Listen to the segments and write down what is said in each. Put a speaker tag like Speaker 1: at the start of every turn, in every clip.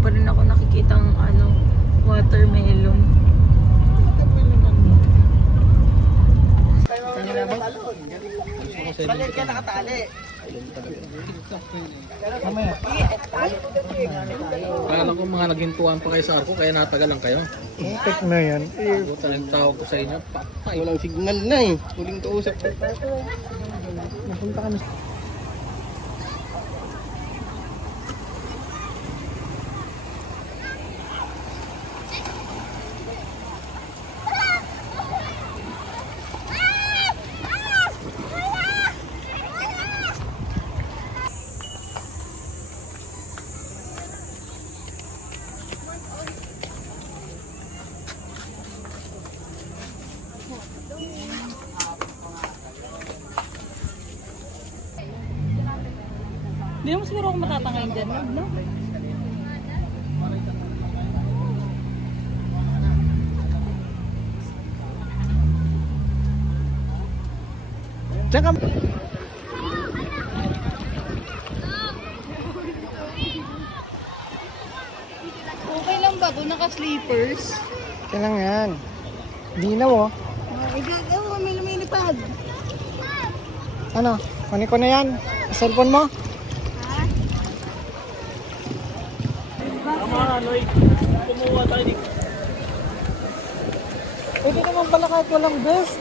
Speaker 1: pa rin ako nakikitang ano, watermelon. Balit ka nakatali. Mamaya.
Speaker 2: Kala ko mga nagintuan pa kayo sa arko, kaya natagal lang kayo.
Speaker 1: Intek na yan.
Speaker 2: Bago talagang tawag ko sa inyo, patay,
Speaker 3: walang signal na eh. Huling kausap.
Speaker 1: Napunta kami sa...
Speaker 4: Hindi naman siguro ako matatangayin dyan, no?
Speaker 1: Diyan ka.
Speaker 4: Okay lang ba ito? Naka-sleepers?
Speaker 1: Diyan lang yan. Dinaw oh.
Speaker 4: Ay, gagawa. May lumilipad.
Speaker 1: Ano? Kunin ko na yan. Cellphone mo? Pwede naman pala walang best.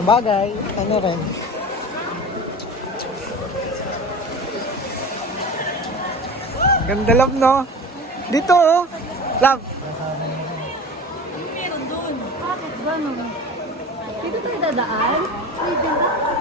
Speaker 1: Sabagay, ano rin. Ganda love, no? Dito, oh. Love.
Speaker 4: Meron doon. Bakit ba, no? Dito tayo dadaan? Ay, na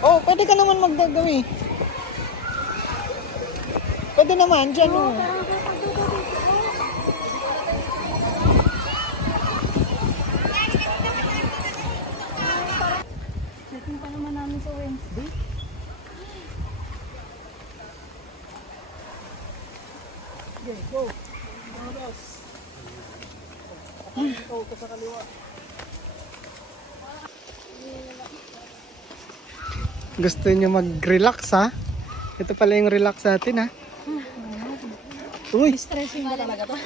Speaker 1: Oh, pwede ka naman magdagawi. Pwede naman, dyan, oh.
Speaker 4: Setting pa naman namin sa Wednesday.
Speaker 1: Gusto niyo mag-relax, ha? Ito pala yung relax natin, ha? Uy,
Speaker 4: Stressing ba talaga to?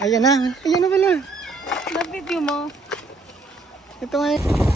Speaker 1: ayan na. Ayan na pala.
Speaker 4: Na-video mo.
Speaker 1: Ito nga. yun.